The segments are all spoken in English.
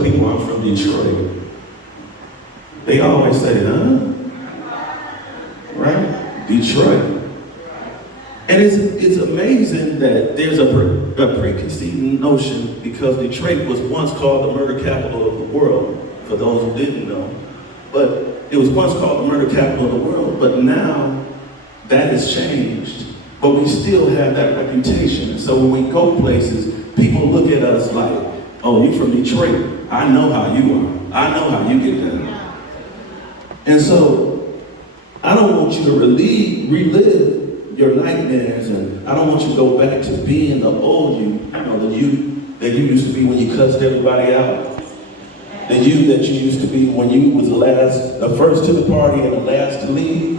People, I'm from Detroit. They always say, huh? Right? Detroit. And it's amazing that there's a preconceived notion, because Detroit was once called the murder capital of the world, for those who didn't know. But it was once called the murder capital of the world, but now that has changed. But we still have that reputation. So when we go places, people look at us like, oh, you from Detroit. I know how you are. I know how you get down. And so I don't want you to relive your nightmares, and I don't want you to go back to being the old you know, the you that you used to be when you cussed everybody out. The you that you used to be when you was the first to the party and the last to leave.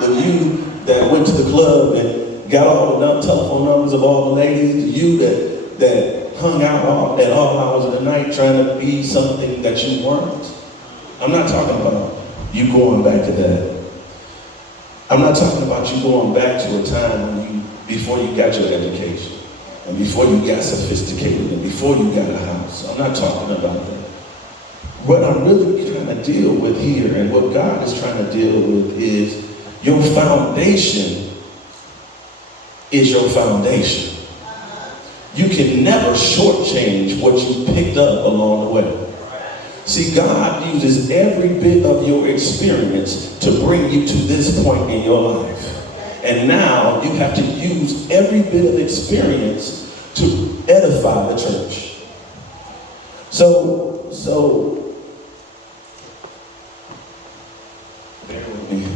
The you that went to the club and got all the telephone numbers of all the ladies. The you that hung out at all hours of the night trying to be something that you weren't. I'm not talking about you going back to that. I'm not talking about you going back to a time before you got your education, and before you got sophisticated, and before you got a house. I'm not talking about that. What I'm really trying to deal with here, and what God is trying to deal with, is your foundation is your foundation. You can never shortchange what you picked up along the way. See, God uses every bit of your experience to bring you to this point in your life. And now you have to use every bit of experience to edify the church. So, bear with me.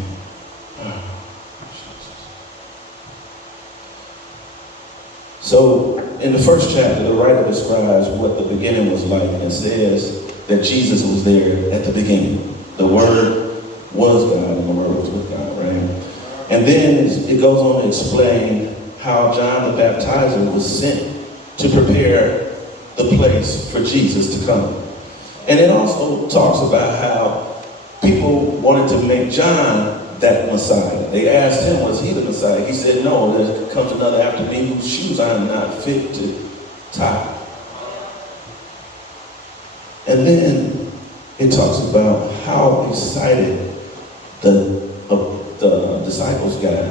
So, in the first chapter, the writer describes what the beginning was like, and it says that Jesus was there at the beginning. The Word was God, and the Word was with God, right? And then it goes on to explain how John the Baptizer was sent to prepare the place for Jesus to come. And it also talks about how people wanted to make John that Messiah. They asked him, was he the Messiah? He said, no, there comes another after me whose shoes I am not fit to tie. And then it talks about how excited the disciples got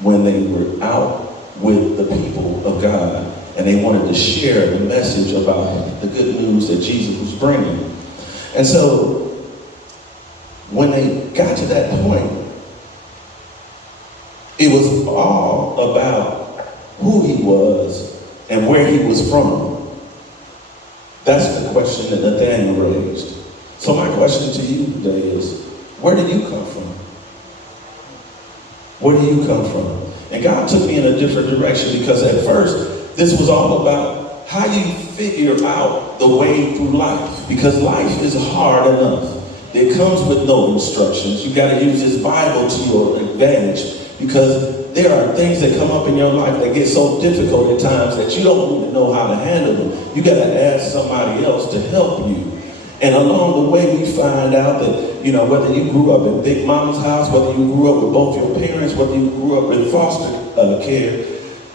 when they were out with the people of God, and they wanted to share the message about the good news that Jesus was bringing. And so when they got to that point, it was all about who he was and where he was from. That's the question that Nathaniel raised. So my question to you today is, where did you come from? Where do you come from? And God took me in a different direction, because at first, this was all about how you figure out the way through life. Because life is hard enough. It comes with no instructions. You got to use this Bible to your advantage, because there are things that come up in your life that get so difficult at times that you don't even know how to handle them. You got to ask somebody else to help you. And along the way, we find out that, you know, whether you grew up in Big Mama's house, whether you grew up with both your parents, whether you grew up in foster care,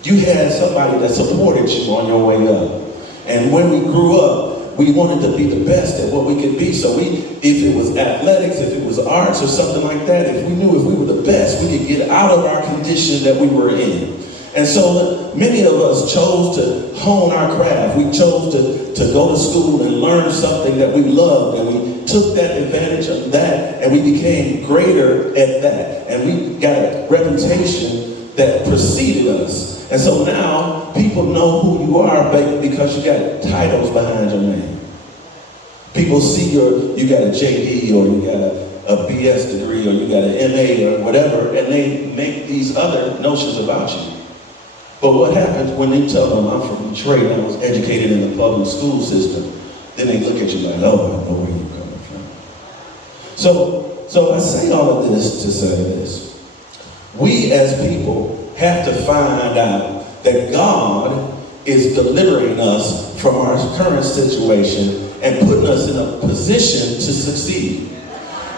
you had somebody that supported you on your way up. And when we grew up, we wanted to be the best at what we could be. So if it was athletics, if it was arts or something like that, if we knew if we were the best, we could get out of our condition that we were in. And so many of us chose to hone our craft. We chose to go to school and learn something that we loved, and we took that advantage of that, and we became greater at that. And we got a reputation that preceded us. And so now people know who you are because you got titles behind your name. People see you got a JD, or you got a BS degree, or you got an MA or whatever, and they make these other notions about you. But what happens when they tell them, I'm from Detroit and I was educated in the public school system? Then they look at you like, oh, I know where you're coming from. So I say all of this to say this. We as people have to find out that God is delivering us from our current situation and putting us in a position to succeed.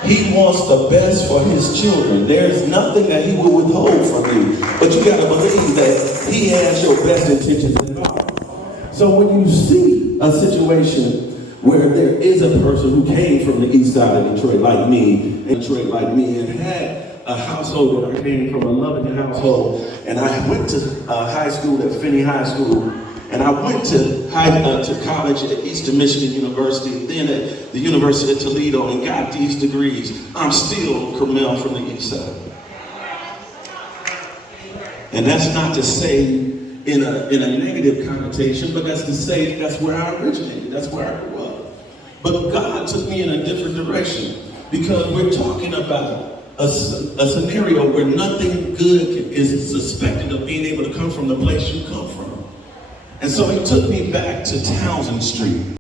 He wants the best for his children. There is nothing that he will withhold from you. But you got to believe that he has your best intentions in mind. So when you see a situation where there is a person who came from the east side of Detroit like me, and had a household that I came from, a loving household, and I went to high school at Finney High School, and I went to college at Eastern Michigan University, and then at the University of Toledo, and got these degrees. I'm still Kurmmell from the east side. And that's not to say in a negative connotation, but that's to say that's where I originated, that's where I grew up. But God took me in a different direction, because we're talking about a scenario where nothing good is suspected of being able to come from the place you come from. And so he took me back to Townsend Street.